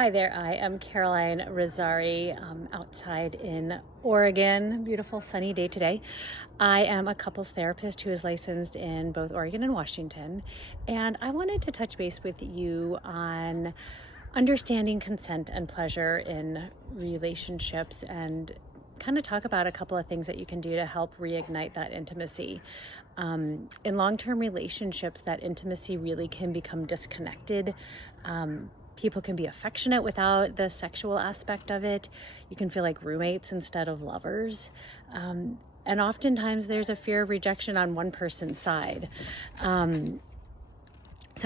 Hi there, I am Caroline Rosari, outside in Oregon. Beautiful sunny day today. I am a couples therapist who is licensed in both Oregon and Washington, and I wanted to touch base with you on understanding consent and pleasure in relationships and kind of talk about a couple of things that you can do to help reignite that intimacy. In long-term relationships, that intimacy really can become disconnected. People can be affectionate without the sexual aspect of it. You can feel like roommates instead of lovers. And oftentimes there's a fear of rejection on one person's side. So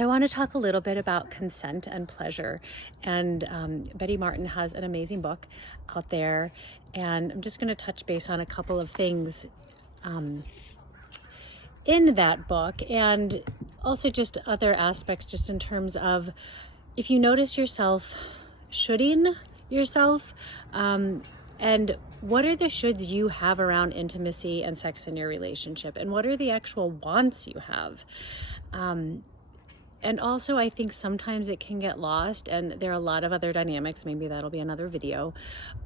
I want to talk a little bit about consent and pleasure. And Betty Martin has an amazing book out there. And I'm just going to touch base on a couple of things in that book, and also just other aspects just in terms of if you notice yourself shoulding yourself, and what are the shoulds you have around intimacy and sex in your relationship, and what are the actual wants you have. And also, I think sometimes it can get lost, and there are a lot of other dynamics, maybe that'll be another video,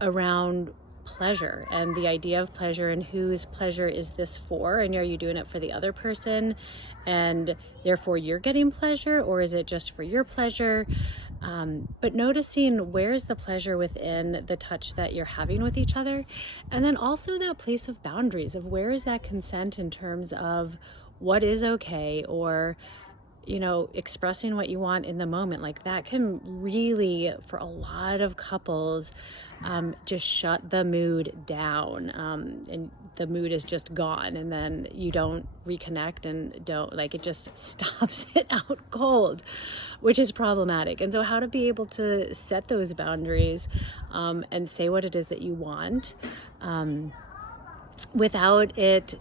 around pleasure and the idea of pleasure and whose pleasure is this for, and are you doing it for the other person and therefore you're getting pleasure, or is it just for your pleasure? But noticing where's the pleasure within the touch that you're having with each other, and then also that place of boundaries of where is that consent in terms of what is okay, or expressing what you want in the moment. Like that can really, for a lot of couples, just shut the mood down, and the mood is just gone, and then you don't reconnect and it just stops it out cold, which is problematic. And so how to be able to set those boundaries, and say what it is that you want, without it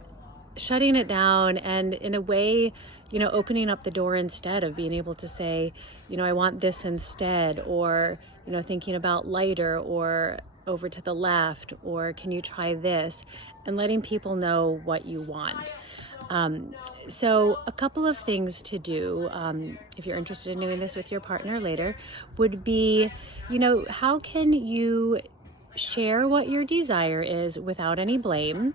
shutting it down, and in a way, opening up the door instead of being able to say, I want this instead, or, thinking about lighter, or over to the left, or can you try this, and letting people know what you want. So a couple of things to do, if you're interested in doing this with your partner later, would be, how can you share what your desire is without any blame?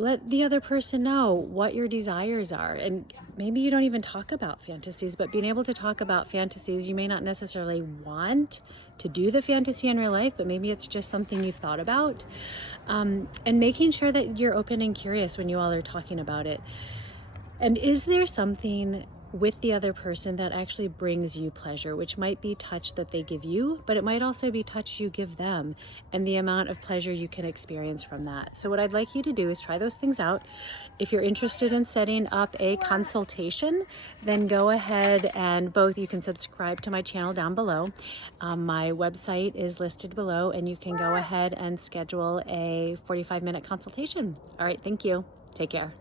Let the other person know what your desires are. And maybe you don't even talk about fantasies, but being able to talk about fantasies, you may not necessarily want to do the fantasy in real life, but maybe it's just something you've thought about. And making sure that you're open and curious when you all are talking about it. And is there something with the other person that actually brings you pleasure, which might be touch that they give you, but it might also be touch you give them, and the amount of pleasure you can experience from that. So what I'd like you to do is try those things out. If you're interested in setting up a consultation, then go ahead and you can subscribe to my channel down below. My website is listed below, and you can go ahead and schedule a 45-minute consultation. All right, thank you. Take care.